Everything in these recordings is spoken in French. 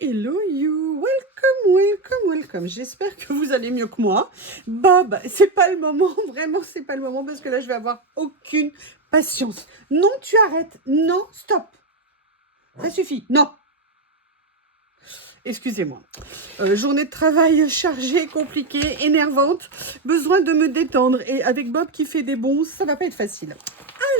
Hello you, welcome, welcome, welcome. J'espère que vous allez mieux que moi. Bob, c'est pas le moment, vraiment c'est pas le moment parce que là je vais avoir aucune patience. Non, tu arrêtes, non, stop. Ça suffit, non. Excusez-moi. Journée de travail chargée, compliquée, énervante. Besoin de me détendre et avec Bob qui fait des bons, ça va pas être facile.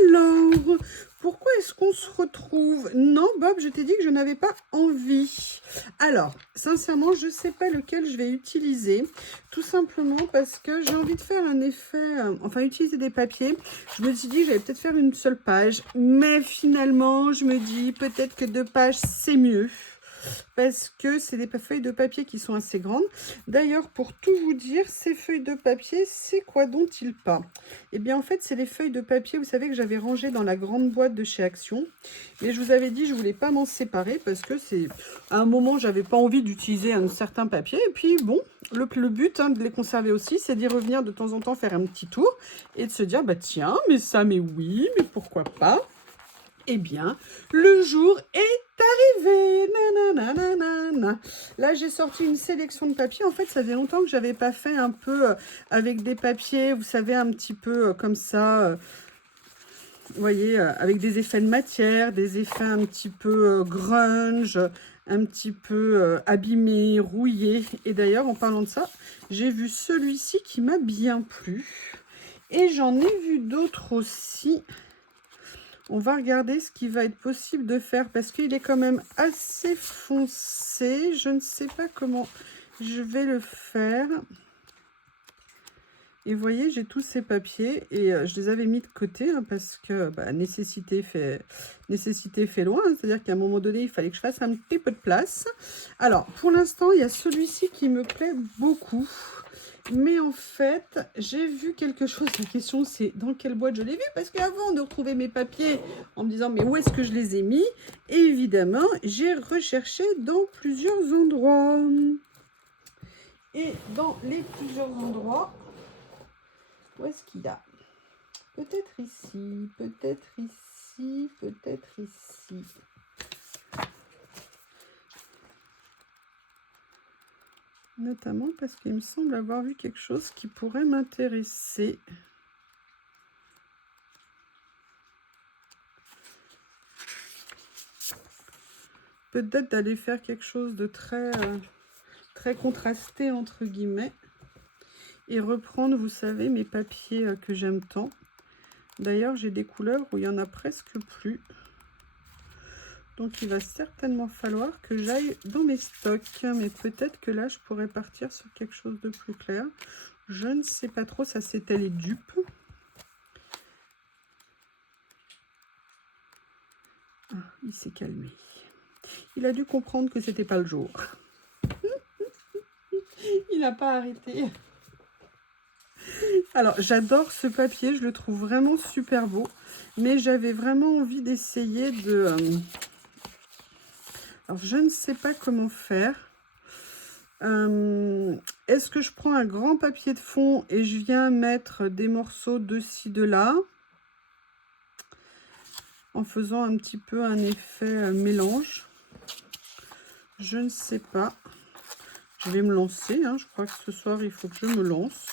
Alors, pourquoi est-ce qu'on se retrouve? Non, Bob, je t'ai dit que je n'avais pas envie. Alors, sincèrement, je ne sais pas lequel je vais utiliser. Tout simplement parce que j'ai envie de faire un effet... enfin, utiliser des papiers. Je me suis dit que j'allais peut-être faire une seule page. Mais finalement, je me dis peut-être que 2 pages, c'est mieux. Parce que c'est des feuilles de papier qui sont assez grandes. D'ailleurs, pour tout vous dire, ces feuilles de papier, c'est quoi dont-il pas? Eh bien, en fait, c'est les feuilles de papier, vous savez, que j'avais rangées dans la grande boîte de chez Action. Mais je vous avais dit, je voulais pas m'en séparer parce que c'est... À un moment, j'avais pas envie d'utiliser un certain papier. Et puis, bon, le but de les conserver aussi, c'est d'y revenir de temps en temps, faire un petit tour et de se dire, bah tiens, mais ça, mais oui, mais pourquoi pas? Eh bien, le jour est arrivé. Nanana. Là, j'ai sorti une sélection de papiers. En fait, ça fait longtemps que je n'avais pas fait un peu avec des papiers, vous savez, un petit peu comme ça. Vous voyez, avec des effets de matière, des effets un petit peu grunge, un petit peu abîmé, rouillé. Et d'ailleurs, en parlant de ça, j'ai vu celui-ci qui m'a bien plu. Et j'en ai vu d'autres aussi. On va regarder ce qui va être possible de faire parce qu'il est quand même assez foncé. Je ne sais pas comment je vais le faire. Et vous voyez, j'ai tous ces papiers et je les avais mis de côté hein, parce que bah, nécessité fait loi. Hein, c'est-à-dire qu'à un moment donné, il fallait que je fasse un petit peu de place. Alors, pour l'instant, il y a celui-ci qui me plaît beaucoup. Mais en fait, j'ai vu quelque chose. La question, c'est dans quelle boîte je l'ai vu? Parce qu'avant de retrouver mes papiers en me disant, mais où est-ce que je les ai mis? Et évidemment, j'ai recherché dans plusieurs endroits. Et dans les plusieurs endroits, où est-ce qu'il y a? Peut-être ici, peut-être ici, peut-être ici. Notamment parce qu'il me semble avoir vu quelque chose qui pourrait m'intéresser. Peut-être d'aller faire quelque chose de très contrasté entre guillemets et reprendre, vous savez, mes papiers que j'aime tant. D'ailleurs, j'ai des couleurs où il y en a presque plus. Donc, il va certainement falloir que j'aille dans mes stocks. Mais peut-être que là, je pourrais partir sur quelque chose de plus clair. Je ne sais pas trop, ça c'était les dupes. Ah, il s'est calmé. Il a dû comprendre que c'était pas le jour. Il n'a pas arrêté. Alors, j'adore ce papier, je le trouve vraiment super beau. Mais j'avais vraiment envie d'essayer de... Alors, je ne sais pas comment faire. Est-ce que je prends un grand papier de fond et je viens mettre des morceaux de ci, de là, en faisant un petit peu un effet mélange? Je ne sais pas. Je vais me lancer. Hein. Je crois que ce soir, il faut que je me lance.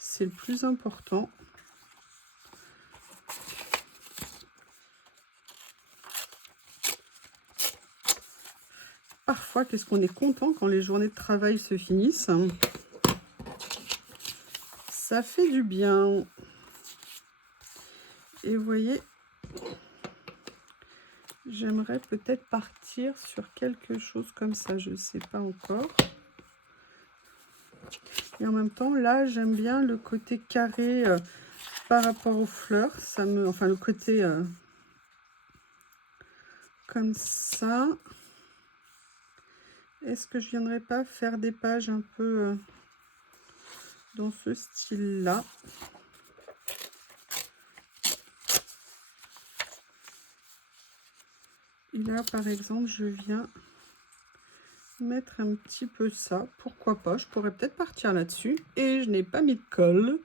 C'est le plus important. Parfois, qu'est-ce qu'on est content quand les journées de travail se finissent. Ça fait du bien. Et vous voyez, j'aimerais peut-être partir sur quelque chose comme ça. Je ne sais pas encore. Et en même temps, là, j'aime bien le côté carré par rapport aux fleurs. Ça me, enfin, le côté comme ça. Est-ce que je viendrais pas faire des pages un peu dans ce style-là? Et là, par exemple, je viens mettre un petit peu ça. Pourquoi pas? Je pourrais peut-être partir là-dessus. Et je n'ai pas mis de colle.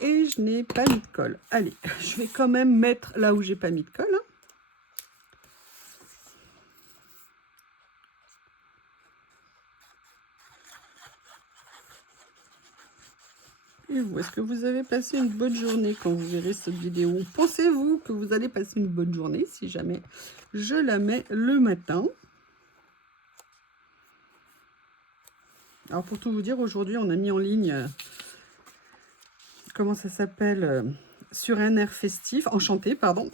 Et je n'ai pas mis de colle. Allez, je vais quand même mettre là où j'ai pas mis de colle. Hein. Et vous, est-ce que vous avez passé une bonne journée quand vous verrez cette vidéo? Pensez-vous que vous allez passer une bonne journée si jamais je la mets le matin? Alors pour tout vous dire, aujourd'hui on a mis en ligne, comment ça s'appelle, sur un air festif, enchanté pardon,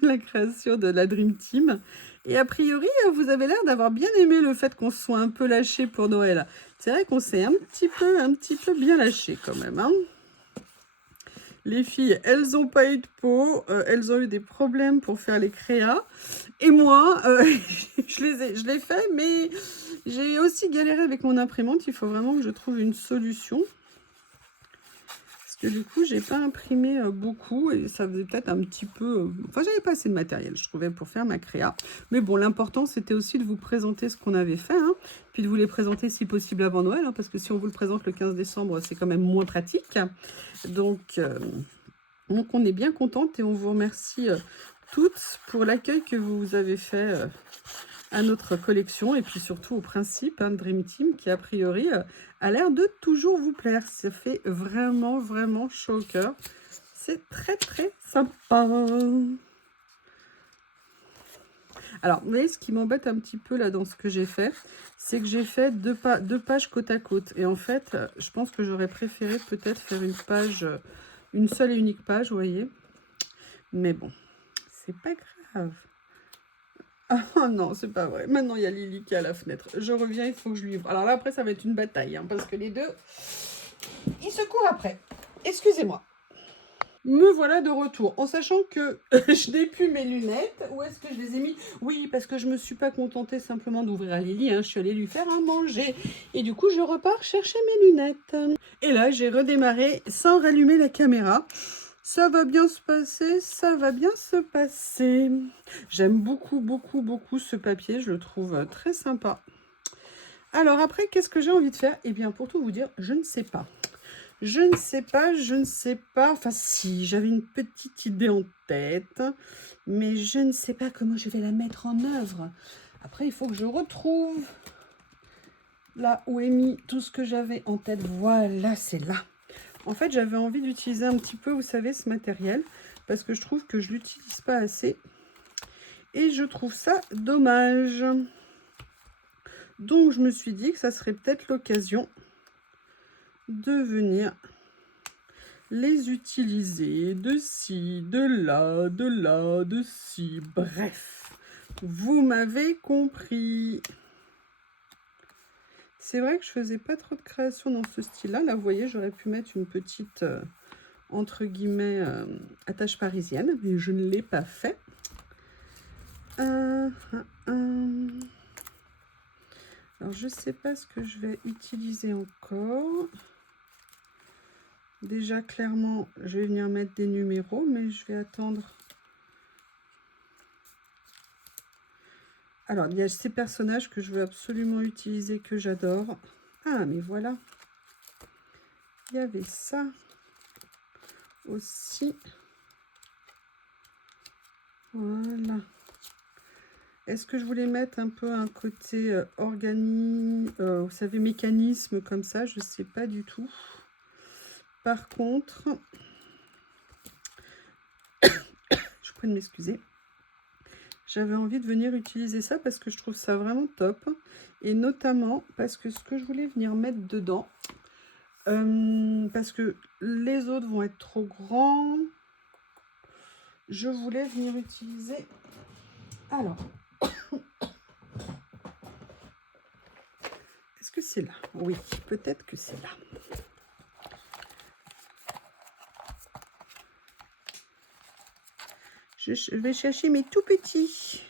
la création de la Dream Team. Et a priori, vous avez l'air d'avoir bien aimé le fait qu'on se soit un peu lâché pour Noël. C'est vrai qu'on s'est un petit peu bien lâché quand même, hein. Les filles, elles n'ont pas eu de peau, elles ont eu des problèmes pour faire les créas. Et moi, je l'ai fait, mais j'ai aussi galéré avec mon imprimante. Il faut vraiment que je trouve une solution. Parce que du coup, j'ai pas imprimé beaucoup et ça faisait peut-être un petit peu... Enfin, j'avais pas assez de matériel, je trouvais, pour faire ma créa. Mais bon, l'important, c'était aussi de vous présenter ce qu'on avait fait, hein, puis de vous les présenter si possible avant Noël, hein, parce que si on vous le présente le 15 décembre, c'est quand même moins pratique. Donc on est bien contente et on vous remercie toutes pour l'accueil que vous avez fait à notre collection et puis surtout au principe, hein, Dream Team, qui a priori a l'air de toujours vous plaire. Ça fait vraiment, vraiment chaud au cœur. C'est très, très sympa. Alors, vous voyez, ce qui m'embête un petit peu là dans ce que j'ai fait, c'est que j'ai fait deux pages côte à côte. Et en fait, je pense que j'aurais préféré peut-être faire une page, une seule et unique page, vous voyez. Mais bon, c'est pas grave. Oh non, c'est pas vrai. Maintenant, il y a Lily qui est à la fenêtre. Je reviens, il faut que je lui ouvre. Alors là, après, ça va être une bataille, hein, parce que les deux, ils se courent après. Excusez-moi. Me voilà de retour, en sachant que je n'ai plus mes lunettes. Où est-ce que je les ai mis? Oui, parce que je me suis pas contentée simplement d'ouvrir à Lily, hein. Je suis allée lui faire à manger. Et du coup, je repars chercher mes lunettes. Et là, j'ai redémarré sans rallumer la caméra. Ça va bien se passer, ça va bien se passer. J'aime beaucoup, beaucoup, beaucoup ce papier. Je le trouve très sympa. Alors après, qu'est-ce que j'ai envie de faire? Eh bien, pour tout vous dire, je ne sais pas. Je ne sais pas, je ne sais pas. Enfin, si, j'avais une petite idée en tête, mais je ne sais pas comment je vais la mettre en œuvre. Après, il faut que je retrouve là où est mis tout ce que j'avais en tête. Voilà, c'est là. En fait, j'avais envie d'utiliser un petit peu, vous savez, ce matériel, parce que je trouve que je ne l'utilise pas assez. Et je trouve ça dommage. Donc, je me suis dit que ça serait peut-être l'occasion de venir les utiliser de ci, de là, de ci. Bref, vous m'avez compris. C'est vrai que je faisais pas trop de création dans ce style-là. Là, vous voyez, j'aurais pu mettre une petite... entre guillemets, attache parisienne, mais je ne l'ai pas fait. Alors, je ne sais pas ce que je vais utiliser encore. Déjà, clairement, je vais venir mettre des numéros, mais je vais attendre. Alors, il y a ces personnages que je veux absolument utiliser, que j'adore. Ah, mais voilà. Il y avait ça aussi. Voilà. Est-ce que je voulais mettre un peu un côté organique, vous savez, mécanisme comme ça? Je ne sais pas du tout. Par contre, je prie de m'excuser, j'avais envie de venir utiliser ça parce que je trouve ça vraiment top. Et notamment parce que ce que je voulais venir mettre dedans, parce que les autres vont être trop grands, je voulais venir utiliser... Alors... Est-ce que c'est là? Oui, peut-être que c'est là. Je vais chercher mes tout petits.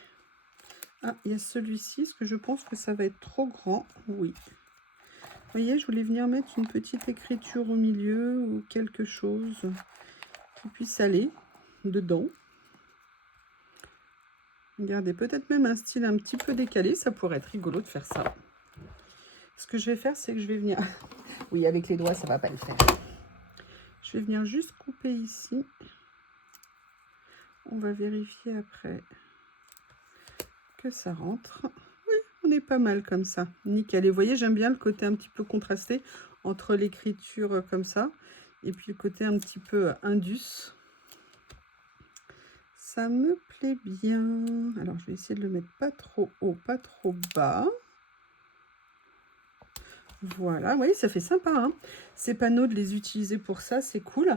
Ah, il y a celui-ci. Est-ce que je pense que ça va être trop grand? Oui. Vous voyez, je voulais venir mettre une petite écriture au milieu ou quelque chose qui puisse aller dedans. Regardez, peut-être même un style un petit peu décalé. Ça pourrait être rigolo de faire ça. Ce que je vais faire, c'est que je vais venir... Oui, avec les doigts, ça ne va pas le faire. Je vais venir juste couper ici. On va vérifier après que ça rentre. Oui, on est pas mal comme ça. Nickel. Et vous voyez, j'aime bien le côté un petit peu contrasté entre l'écriture comme ça Et puis le côté un petit peu Indus. Ça me plaît bien. Alors, je vais essayer de le mettre pas trop haut, pas trop bas. Voilà, oui, ça fait sympa, hein, ces panneaux, de les utiliser pour ça, c'est cool.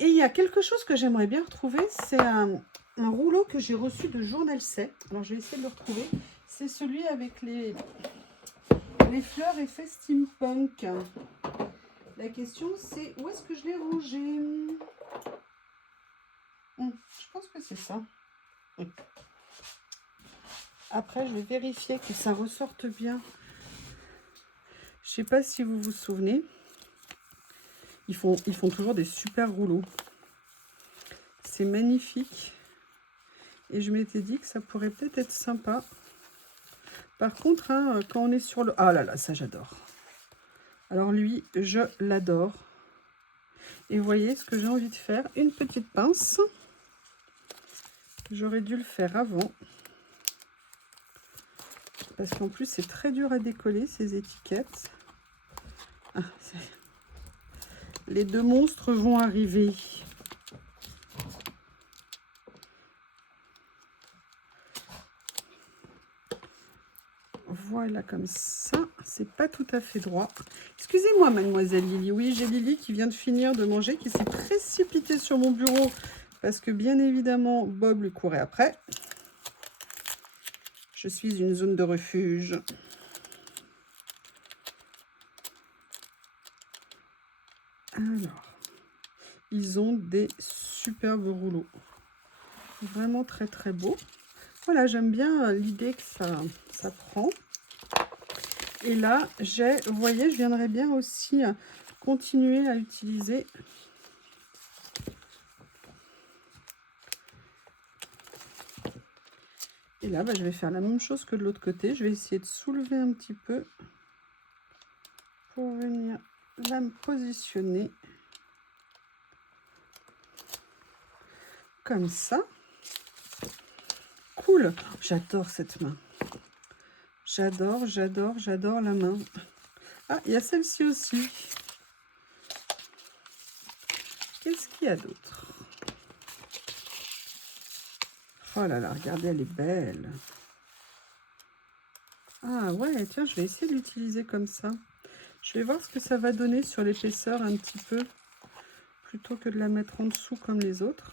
Et il y a quelque chose que j'aimerais bien retrouver, c'est un rouleau que j'ai reçu de Journal 7. Alors, je vais essayer de le retrouver. C'est celui avec les fleurs effet steampunk. La question, c'est où est-ce que je l'ai rangé? Je pense que c'est ça. Oui. Après, je vais vérifier que ça ressorte bien. Je sais pas si vous vous souvenez. Ils font toujours des super rouleaux. C'est magnifique. Et je m'étais dit que ça pourrait peut-être être sympa. Par contre, hein, quand on est sur le... Ah là là, ça j'adore. Alors lui, je l'adore. Et vous voyez ce que j'ai envie de faire? Une petite pince. J'aurais dû le faire avant. Parce qu'en plus, c'est très dur à décoller, ces étiquettes. Ah, les deux monstres vont arriver. Voilà, comme ça, c'est pas tout à fait droit. Excusez-moi, mademoiselle Lily. Oui, j'ai Lily qui vient de finir de manger, qui s'est précipitée sur mon bureau parce que, bien évidemment, Bob lui courait après. Je suis une zone de refuge. Alors, ils ont des superbes rouleaux. Vraiment très, très beaux. Voilà, j'aime bien l'idée que ça prend. Et là, vous voyez, je viendrai bien aussi continuer à utiliser et là, je vais faire la même chose que de l'autre côté. Je vais essayer de soulever un petit peu pour venir là me positionner comme ça. Cool, j'adore cette main. J'adore, j'adore, j'adore la main. Ah, il y a celle-ci aussi. Qu'est-ce qu'il y a d'autre? Oh là là, regardez, elle est belle. Ah ouais, tiens, je vais essayer de l'utiliser comme ça. Je vais voir ce que ça va donner sur l'épaisseur un petit peu, plutôt que de la mettre en dessous comme les autres.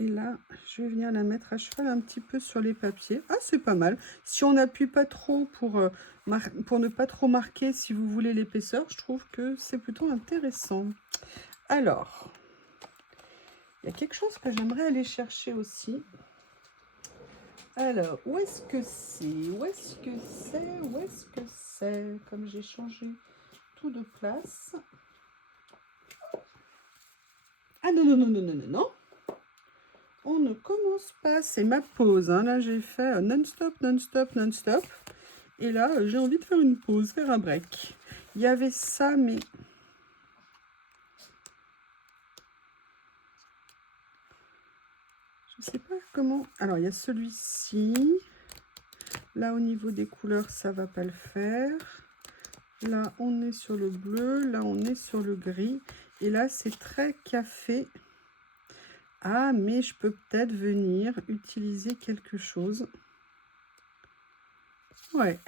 Et là, je vais venir la mettre à cheval un petit peu sur les papiers. Ah, c'est pas mal. Si on n'appuie pas trop pour ne pas trop marquer, si vous voulez, l'épaisseur, je trouve que c'est plutôt intéressant. Alors, il y a quelque chose que j'aimerais aller chercher aussi. Alors, où est-ce que c'est? Où est-ce que c'est? Où est-ce que c'est? Comme j'ai changé tout de place. Ah non, non, non, non, non, non, non. On ne commence pas, c'est ma pause. Hein. Là, j'ai fait non-stop, non-stop, non-stop. Et là, j'ai envie de faire une pause, faire un break. Il y avait ça, mais... je ne sais pas comment... Alors, il y a celui-ci. Là, au niveau des couleurs, ça ne va pas le faire. Là, on est sur le bleu. Là, on est sur le gris. Et là, c'est très café. Ah, mais je peux peut-être venir utiliser quelque chose. Ouais.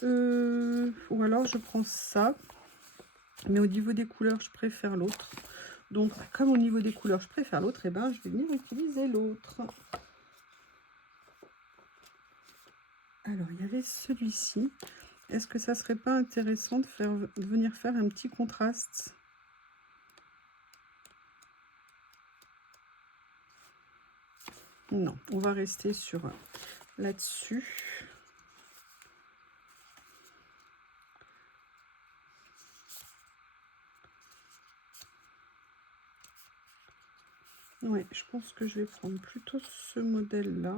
Ou alors, je prends ça. Mais au niveau des couleurs, je préfère l'autre. Donc, comme au niveau des couleurs, je préfère l'autre, et ben, je vais venir utiliser l'autre. Alors, il y avait celui-ci. Est-ce que ça serait pas intéressant de venir faire un petit contraste? Non, on va rester sur là-dessus. Ouais, je pense que je vais prendre plutôt ce modèle-là.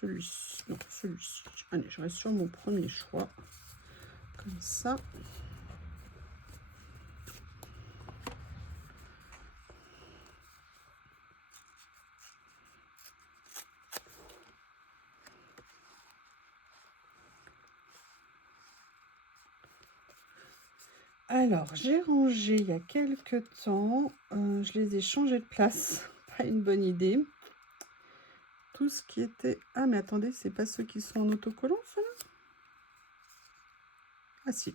Celui-ci, non, celui-ci. Allez, je reste sur mon premier choix. Comme ça. Alors, j'ai rangé il y a quelques temps. Je les ai changés de place. Pas une bonne idée. Tout ce qui était... Ah, mais attendez, c'est pas ceux qui sont en autocollant, ça là? Ah, si.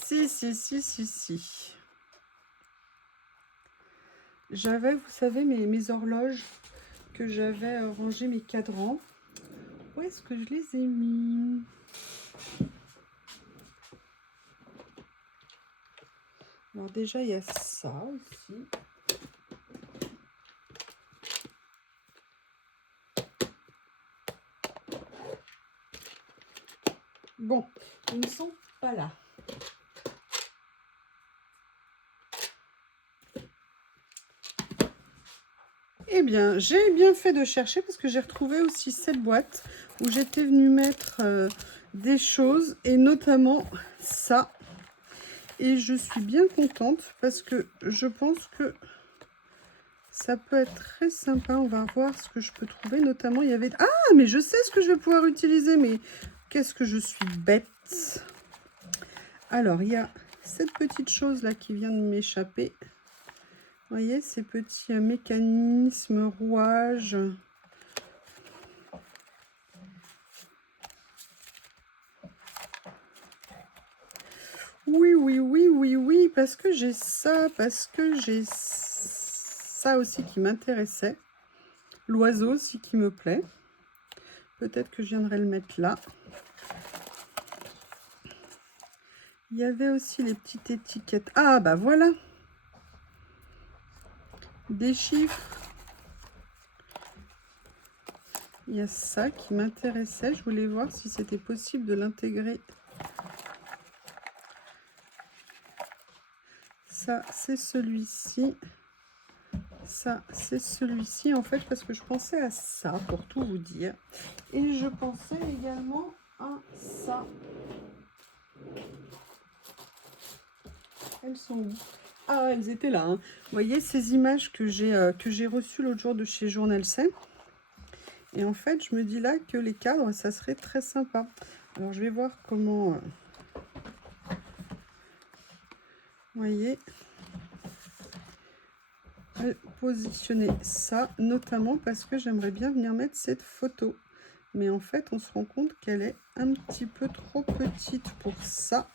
Si. J'avais, vous savez, mes horloges que j'avais rangé mes cadrans. Où est-ce que je les ai mis? Alors déjà, il y a ça aussi. Bon, ils ne sont pas là. Eh bien, j'ai bien fait de chercher parce que j'ai retrouvé aussi cette boîte où j'étais venue mettre des choses et notamment ça. Et je suis bien contente parce que je pense que ça peut être très sympa. On va voir ce que je peux trouver. Notamment, il y avait... Ah, mais je sais ce que je vais pouvoir utiliser. Mais qu'est-ce que je suis bête. Alors, il y a cette petite chose-là qui vient de m'échapper. Vous voyez, ces petits mécanismes, rouages. Oui, parce que j'ai ça, aussi qui m'intéressait. L'oiseau aussi qui me plaît. Peut-être que je viendrai le mettre là. Il y avait aussi les petites étiquettes. Ah, bah voilà. Des chiffres. Il y a ça qui m'intéressait. Je voulais voir si c'était possible de l'intégrer. Ça, c'est celui-ci. Ça, c'est celui-ci, en fait, parce que je pensais à ça, pour tout vous dire. Et je pensais également à ça. Elles sont où? Ah, elles étaient là. Hein. Vous voyez ces images que j'ai reçues l'autre jour de chez Journal C. Et en fait, je me dis là que les cadres, ça serait très sympa. Alors, je vais voir comment... vous voyez, positionner ça, notamment parce que j'aimerais bien venir mettre cette photo. Mais en fait, on se rend compte qu'elle est un petit peu trop petite pour ça.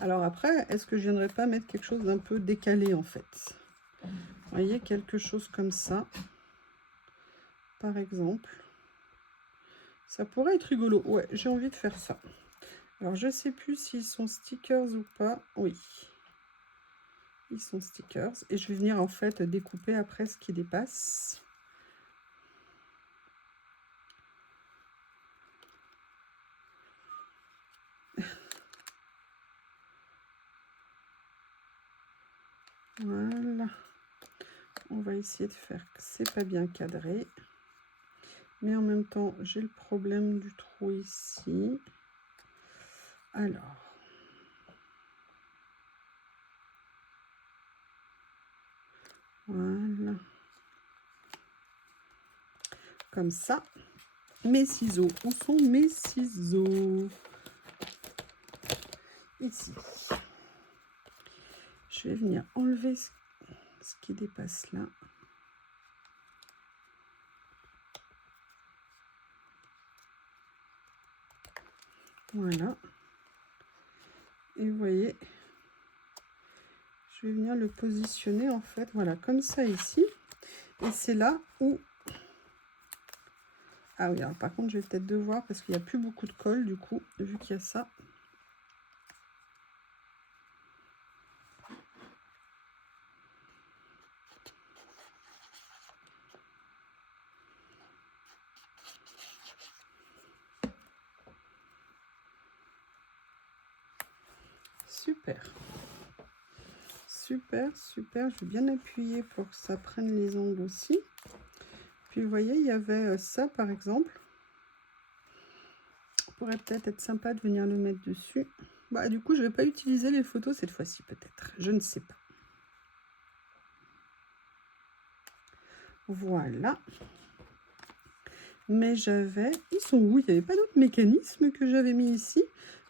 Alors après, est-ce que je viendrais pas mettre quelque chose d'un peu décalé en fait? Vous voyez, quelque chose comme ça, par exemple. Ça pourrait être rigolo. Ouais, j'ai envie de faire ça. Alors, je sais plus s'ils sont stickers ou pas. Oui. Ils sont stickers. Et je vais venir en fait découper après ce qui dépasse. Voilà. On va essayer de faire que c'est pas bien cadré. Mais en même temps, j'ai le problème du trou ici. Alors. Voilà. Comme ça. Mes ciseaux. Où sont mes ciseaux? Ici. Je vais venir enlever ce qui dépasse là. Voilà. Et vous voyez, je vais venir le positionner en fait, voilà, comme ça ici. Et c'est là où... Ah oui, alors par contre, je vais peut-être devoir, parce qu'il n'y a plus beaucoup de colle du coup, vu qu'il y a ça. Super. Super. Je vais bien appuyer pour que ça prenne les angles aussi. Puis vous voyez, il y avait ça par exemple. Pourrait peut-être être sympa de venir le mettre dessus. Bah, du coup, je vais pas utiliser les photos cette fois-ci peut-être. Je ne sais pas. Voilà. Mais j'avais... Ils sont où? Il n'y avait pas d'autres mécanismes que j'avais mis ici.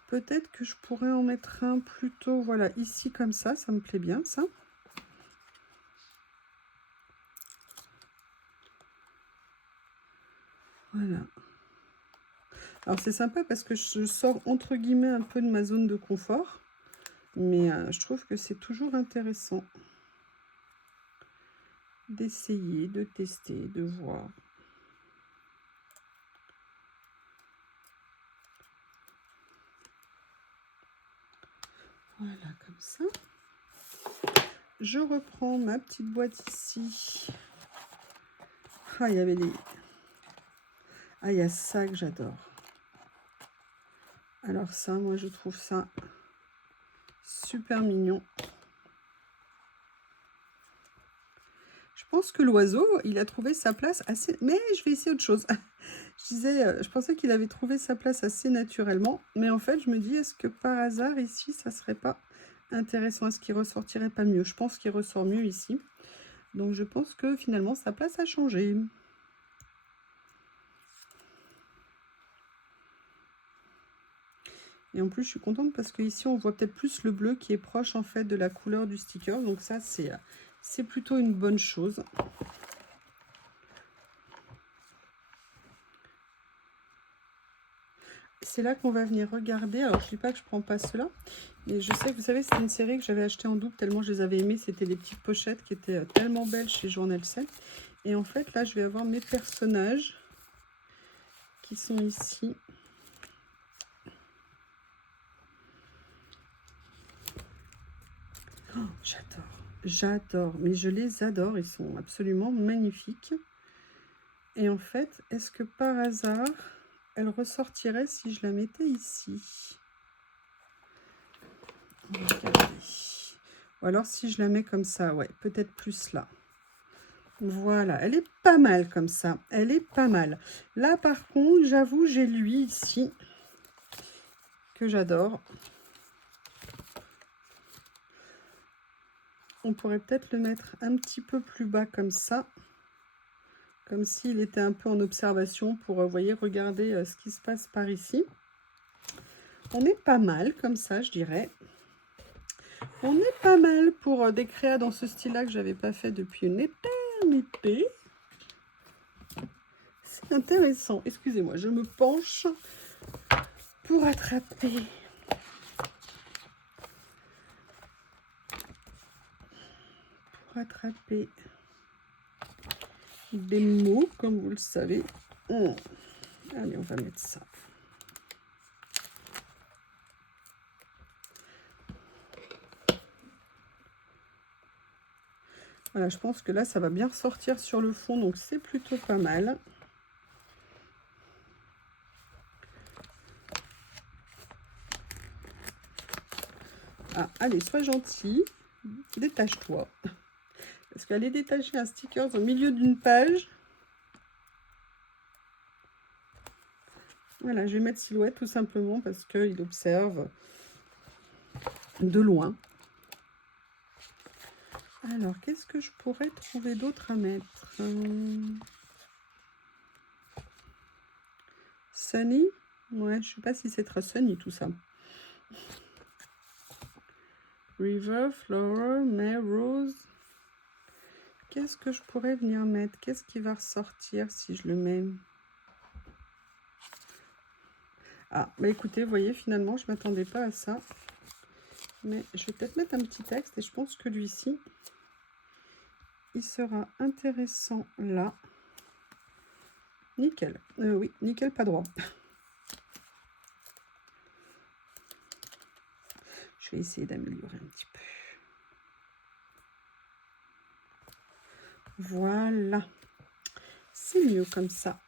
Peut-être que je pourrais en mettre un plutôt, voilà, ici comme ça me plaît bien ça. Voilà. Alors c'est sympa parce que je sors entre guillemets un peu de ma zone de confort, mais je trouve que c'est toujours intéressant d'essayer, de tester, de voir. Voilà, comme ça. Je reprends ma petite boîte ici. Ah, il y avait des... Ah, il y a ça que j'adore. Alors ça, moi, je trouve ça super mignon. Je pense que l'oiseau, il a trouvé sa place assez... Mais je vais essayer autre chose. Je disais, je pensais qu'il avait trouvé sa place assez naturellement. Mais en fait, je me dis, est-ce que par hasard, ici, ça serait pas intéressant? Est-ce qu'il ressortirait pas mieux? Je pense qu'il ressort mieux ici. Donc, je pense que finalement, sa place a changé. Et en plus, je suis contente parce qu'ici, on voit peut-être plus le bleu qui est proche, en fait, de la couleur du sticker. Donc ça, c'est plutôt une bonne chose. C'est là qu'on va venir regarder. Alors, je ne dis pas que je prends pas cela. Mais je sais que, vous savez, c'est une série que j'avais achetée en double tellement je les avais aimées. C'était des petites pochettes qui étaient tellement belles chez Journal 7. Et en fait, là, je vais avoir mes personnages qui sont ici. Oh, j'adore. J'adore. Mais je les adore. Ils sont absolument magnifiques. Et en fait, est-ce que par hasard, elle ressortirait si je la mettais ici? Regardez. Ou alors si je la mets comme ça, ouais, peut-être plus là. Voilà, elle est pas mal comme ça. Elle est pas mal. Là, par contre, j'avoue, j'ai lui ici que j'adore. On pourrait peut-être le mettre un petit peu plus bas comme ça. Comme s'il était un peu en observation pour, vous voyez, regarder ce qui se passe par ici. On est pas mal comme ça, je dirais. On est pas mal pour des créas dans ce style-là que j'avais pas fait depuis une éternité. C'est intéressant. Excusez-moi, je me penche pour attraper. Pour attraper des mots, comme vous le savez. Allez, on va mettre ça. Voilà, je pense que là, ça va bien ressortir sur le fond, donc c'est plutôt pas mal. Ah, allez, sois gentil, détache-toi. Parce qu'aller détacher un sticker au milieu d'une page... Voilà, je vais mettre silhouette tout simplement parce qu'il observe de loin. Alors, qu'est-ce que je pourrais trouver d'autre à mettre? Sunny? Ouais, je sais pas si c'est très sunny tout ça. River, Flower, May, Rose. Qu'est-ce que je pourrais venir mettre? Qu'est-ce qui va ressortir si je le mets? Ah, bah écoutez, vous voyez, finalement, je ne m'attendais pas à ça. Mais je vais peut-être mettre un petit texte et je pense que lui-ci, il sera intéressant là. Nickel. Oui, nickel, pas droit. Je vais essayer d'améliorer un petit peu. Voilà. C'est mieux comme ça.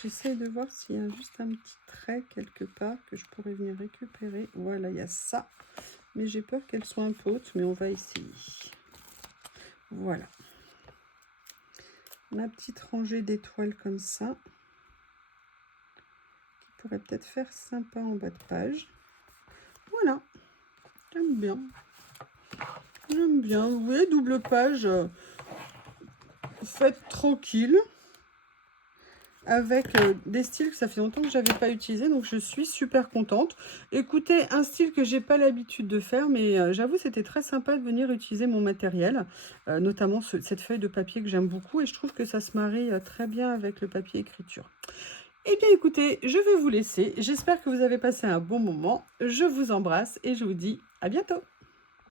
J'essaie de voir s'il y a juste un petit trait quelque part que je pourrais venir récupérer. Voilà, il y a ça. Mais j'ai peur qu'elle soit un peu haute, mais on va essayer. Voilà. Ma petite rangée d'étoiles comme ça. Qui pourrait peut-être faire sympa en bas de page. Voilà. J'aime bien. J'aime bien. Vous voyez, double page, faite tranquille. Avec des styles que ça fait longtemps que je n'avais pas utilisé, donc je suis super contente. Écoutez, un style que j'ai pas l'habitude de faire, mais j'avoue c'était très sympa de venir utiliser mon matériel, notamment cette feuille de papier que j'aime beaucoup et je trouve que ça se marie très bien avec le papier écriture. Eh bien écoutez, je vais vous laisser. J'espère que vous avez passé un bon moment. Je vous embrasse et je vous dis à bientôt.